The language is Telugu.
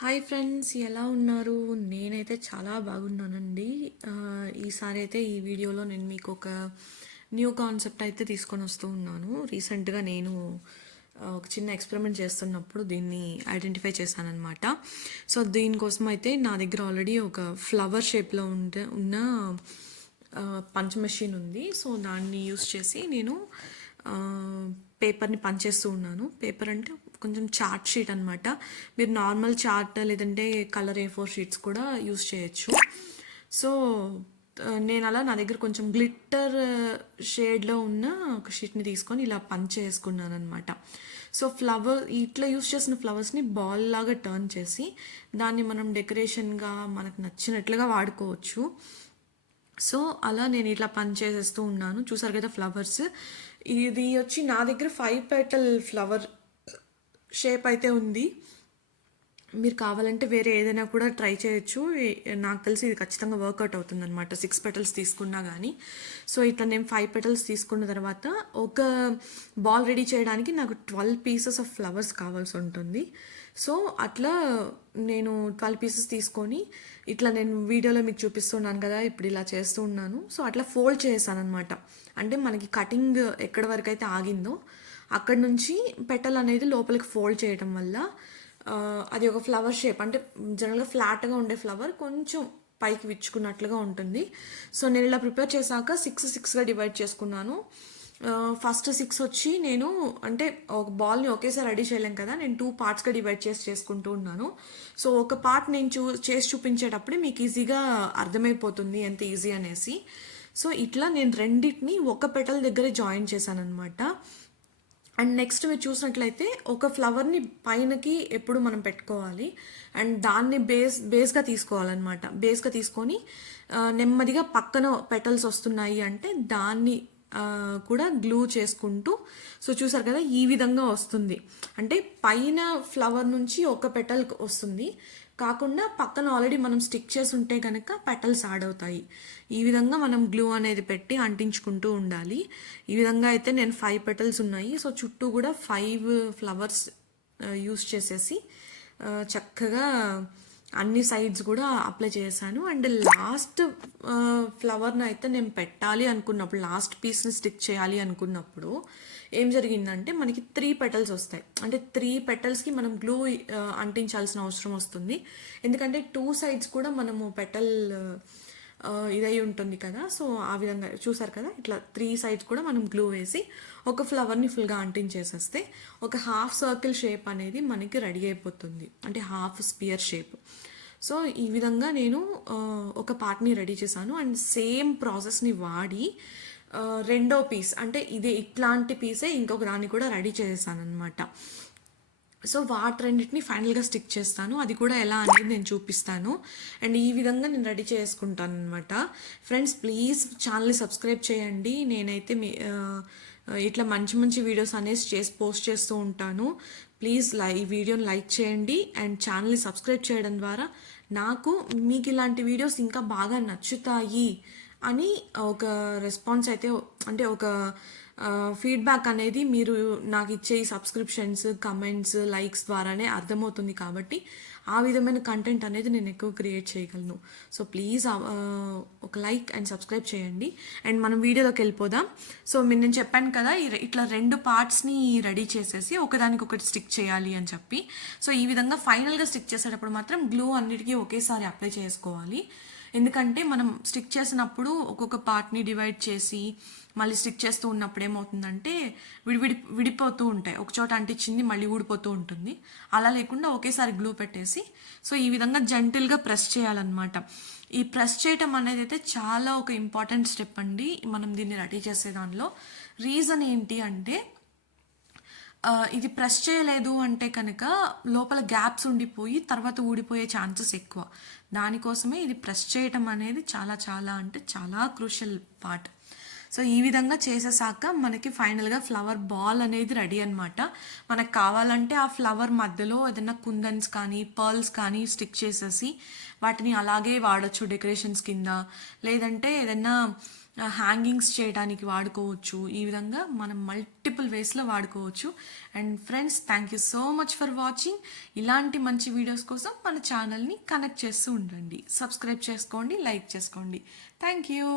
హాయ్ ఫ్రెండ్స్, ఎలా ఉన్నారు? నేనైతే చాలా బాగున్నానండి. ఈసారి అయితే ఈ వీడియోలో నేను మీకు ఒక న్యూ కాన్సెప్ట్ అయితే తీసుకొని వస్తూ ఉన్నాను. రీసెంట్గా నేను ఒక చిన్న ఎక్స్పెరిమెంట్ చేస్తున్నప్పుడు దీన్ని ఐడెంటిఫై చేశానన్నమాట. సో దీనికోసం అయితే నా దగ్గర ఆల్రెడీ ఒక ఫ్లవర్ షేప్లో ఉన్న పంచ్ మెషిన్ ఉంది. సో దాన్ని యూస్ చేసి నేను పేపర్ని పనిచేస్తూ ఉన్నాను. పేపర్ అంటే కొంచెం చార్ట్ షీట్ అనమాట. మీరు నార్మల్ చార్ట్ లేదంటే కలర్ A4 షీట్స్ కూడా యూస్ చేయొచ్చు. సో నేను అలా నా దగ్గర కొంచెం గ్లిట్టర్ షేడ్లో ఉన్న ఒక షీట్ని తీసుకొని ఇలా పంచ్ చేసుకున్నాను అనమాట. సో ఇట్లా యూస్ చేసిన ఫ్లవర్స్ని బాల్ లాగా టర్న్ చేసి దాన్ని మనం డెకరేషన్గా మనకు నచ్చినట్లుగా వాడుకోవచ్చు. సో అలా నేను ఇట్లా పని చేసేస్తూ ఉన్నాను. చూసారు కదా ఫ్లవర్స్. ఇది వచ్చి నా దగ్గర 5 పెటల్ ఫ్లవర్ షేప్ అయితే ఉంది. మీరు కావాలంటే వేరే ఏదైనా కూడా ట్రై చేయొచ్చు. నాకు తెలిసి ఇది ఖచ్చితంగా వర్కౌట్ అవుతుంది అనమాట, 6 పెటల్స్ తీసుకున్నా కానీ. సో ఇట్లా నేను 5 పెటల్స్ తీసుకున్న తర్వాత ఒక బాల్ రెడీ చేయడానికి నాకు 12 పీసెస్ ఆఫ్ ఫ్లవర్స్ కావాల్సి ఉంటుంది. సో అట్లా నేను 12 పీసెస్ తీసుకొని ఇట్లా నేను వీడియోలో మీకు చూపిస్తున్నాను కదా, ఇప్పుడు ఇలా చేస్తూ ఉన్నాను. సో అట్లా ఫోల్డ్ చేశాను అనమాట. అంటే మనకి కటింగ్ ఎక్కడి వరకు అయితే ఆగిందో అక్కడ నుంచి పెటల్ అనేది లోపలికి ఫోల్డ్ చేయడం వల్ల అది ఒక ఫ్లవర్ షేప్, అంటే జనరల్గా ఫ్లాట్గా ఉండే ఫ్లవర్ కొంచెం పైకి విచ్చుకున్నట్లుగా ఉంటుంది. సో నేను ఇలా ప్రిపేర్ చేశాక 6గా డివైడ్ చేసుకున్నాను. ఫస్ట్ 6 వచ్చి నేను అంటే ఒక బాల్ని ఒకేసారి రెడీ చేయలేం కదా, నేను 2 పార్ట్స్గా డివైడ్ చేసుకుంటూ ఉన్నాను. సో ఒక పార్ట్ నేను చేసి చూపించేటప్పుడే మీకు ఈజీగా అర్థమైపోతుంది ఎంత ఈజీ అనేసి. సో ఇట్లా నేను రెండింటిని ఒక పెటల్ దగ్గరే జాయిన్ చేశాను అనమాట. అండ్ నెక్స్ట్ మీరు చూసినట్లయితే ఒక ఫ్లవర్ని పైనకి ఎప్పుడు మనం పెట్టుకోవాలి అండ్ దాన్ని బేస్గా తీసుకోవాలన్నమాట. బేస్గా తీసుకొని నెమ్మదిగా పక్కన పెటల్స్ వస్తున్నాయి అంటే దాన్ని కూడా గ్లూ చేసుకుంటూ, సో చూసారు కదా ఈ విధంగా వస్తుంది. అంటే పైన ఫ్లవర్ నుంచి ఒక పెటల్ వస్తుంది, కాకుండా పక్కన ఆల్రెడీ మనం స్టిక్ చేసి ఉంటే కనుక పెటల్స్ యాడ్ అవుతాయి. ఈ విధంగా మనం గ్లూ అనేది పెట్టి అంటించుకుంటూ ఉండాలి. ఈ విధంగా అయితే నేను 5 పెటల్స్ ఉన్నాయి. సో చుట్టూ కూడా 5 ఫ్లవర్స్ యూస్ చేసేసి చక్కగా అన్ని సైడ్స్ కూడా అప్లై చేశాను. అండ్ లాస్ట్ ఫ్లవర్ని అయితే నేను పెట్టాలి అనుకున్నప్పుడు, లాస్ట్ పీస్ని స్టిక్ చేయాలి అనుకున్నప్పుడు ఏం జరిగిందంటే మనకి 3 పెటల్స్ వస్తాయి. అంటే 3 పెటల్స్కి మనం గ్లూ అంటించాల్సిన అవసరం వస్తుంది. ఎందుకంటే 2 సైడ్స్ కూడా మనము పెటల్ ఇదై ఉంటుంది కదా. సో ఆ విధంగా చూసారు కదా, ఇట్లా 3 సైడ్స్ కూడా మనం గ్లూ వేసి ఒక ఫ్లవర్ని ఫుల్గా అంటించేసేస్తే ఒక హాఫ్ సర్కిల్ షేప్ అనేది మనకి రెడీ అయిపోతుంది, అంటే హాఫ్ స్పియర్ షేప్. సో ఈ విధంగా నేను ఒక పార్ట్ని రెడీ చేశాను. అండ్ సేమ్ ప్రాసెస్ని వాడి రెండో పీస్, అంటే ఇట్లాంటి పీసే ఇంకొక దాన్ని కూడా రెడీ చేశాను అనమాట. సో రెండింటిని ఫైనల్గా స్టిక్ చేస్తాను, అది కూడా ఎలా అనేది నేను చూపిస్తాను. అండ్ ఈ విధంగా నేను రెడీ చేసుకుంటాను అనమాట. ఫ్రెండ్స్ ప్లీజ్ ఛానల్ని సబ్స్క్రైబ్ చేయండి. నేనైతే ఇట్లా మంచి మంచి వీడియోస్ అనేసి పోస్ట్ చేస్తూ ఉంటాను. ప్లీజ్ ఈ వీడియోని లైక్ చేయండి అండ్ ఛానల్ని సబ్స్క్రైబ్ చేయడం ద్వారా నాకు మీకు ఇలాంటి వీడియోస్ ఇంకా బాగా నచ్చుతాయి అని ఒక రెస్పాన్స్ అయితే, అంటే ఒక ఫీడ్బ్యాక్ అనేది మీరు నాకు ఇచ్చే సబ్స్క్రిప్షన్స్, కమెంట్స్, లైక్స్ ద్వారానే అర్థమవుతుంది. కాబట్టి ఆ విధమైన కంటెంట్ అనేది నేను ఎక్కువ క్రియేట్ చేయగలను. సో ప్లీజ్ ఒక లైక్ అండ్ సబ్స్క్రైబ్ చేయండి. అండ్ మనం వీడియోలోకి వెళ్ళిపోదాం. సో నేను చెప్పాను కదా, ఇట్లా 2 పార్ట్స్ని రెడీ చేసేసి ఒకదానికొకటి స్టిక్ చేయాలి అని చెప్పి. సో ఈ విధంగా ఫైనల్గా స్టిక్ చేసేటప్పుడు మాత్రం గ్లూ అన్నిటికీ ఒకేసారి అప్లై చేసుకోవాలి. ఎందుకంటే మనం స్టిక్ చేసినప్పుడు ఒక్కొక్క పార్ట్ని డివైడ్ చేసి మళ్ళీ స్టిక్ చేస్తూ ఉన్నప్పుడు ఏమవుతుందంటే విడిపోతూ ఉంటాయి, ఒక చోట అంటించింది మళ్ళీ ఊడిపోతూ ఉంటుంది. అలా లేకుండా ఒకేసారి గ్లూ పెట్టేసి సో ఈ విధంగా జెంటిల్గా ప్రెస్ చేయాలన్నమాట. ఈ ప్రెస్ చేయటం అనేది అయితే చాలా ఒక ఇంపార్టెంట్ స్టెప్ అండి మనం దీన్ని రెడీ చేసే దానిలో. రీజన్ ఏంటి అంటే ఇది ప్రెస్ చేయలేదు అంటే కనుక లోపల గ్యాప్స్ ఉండిపోయి తర్వాత ఊడిపోయే ఛాన్సెస్ ఎక్కువ. దానికోసమే ఇది ప్రెస్ చేయటం అనేది చాలా చాలా అంటే చాలా క్రూషియల్ పార్ట్. సో ఈ విధంగా చేసేసాక మనకి ఫైనల్గా ఫ్లవర్ బాల్ అనేది రెడీ అనమాట. మనకు కావాలంటే ఆ ఫ్లవర్ మధ్యలో ఏదైనా కుందన్స్ కానీ పర్ల్స్ కానీ స్టిక్ చేసేసి వాటిని అలాగే వాడచ్చు డెకరేషన్స్ కింద. లేదంటే ఏదైనా హ్యాంగింగ్స్ చేయడానికి వాడుకోవచ్చు. ఈ విధంగా మనం మల్టిపుల్ వేస్లో వాడుకోవచ్చు. And friends, thank you so much for watching. ఇలాంటి మంచి వీడియోస్ కోసం మన ఛానల్ని కనెక్ట్ చేస్తూ ఉండండి. సబ్స్క్రైబ్ చేసుకోండి, లైక్ చేసుకోండి. Thank you.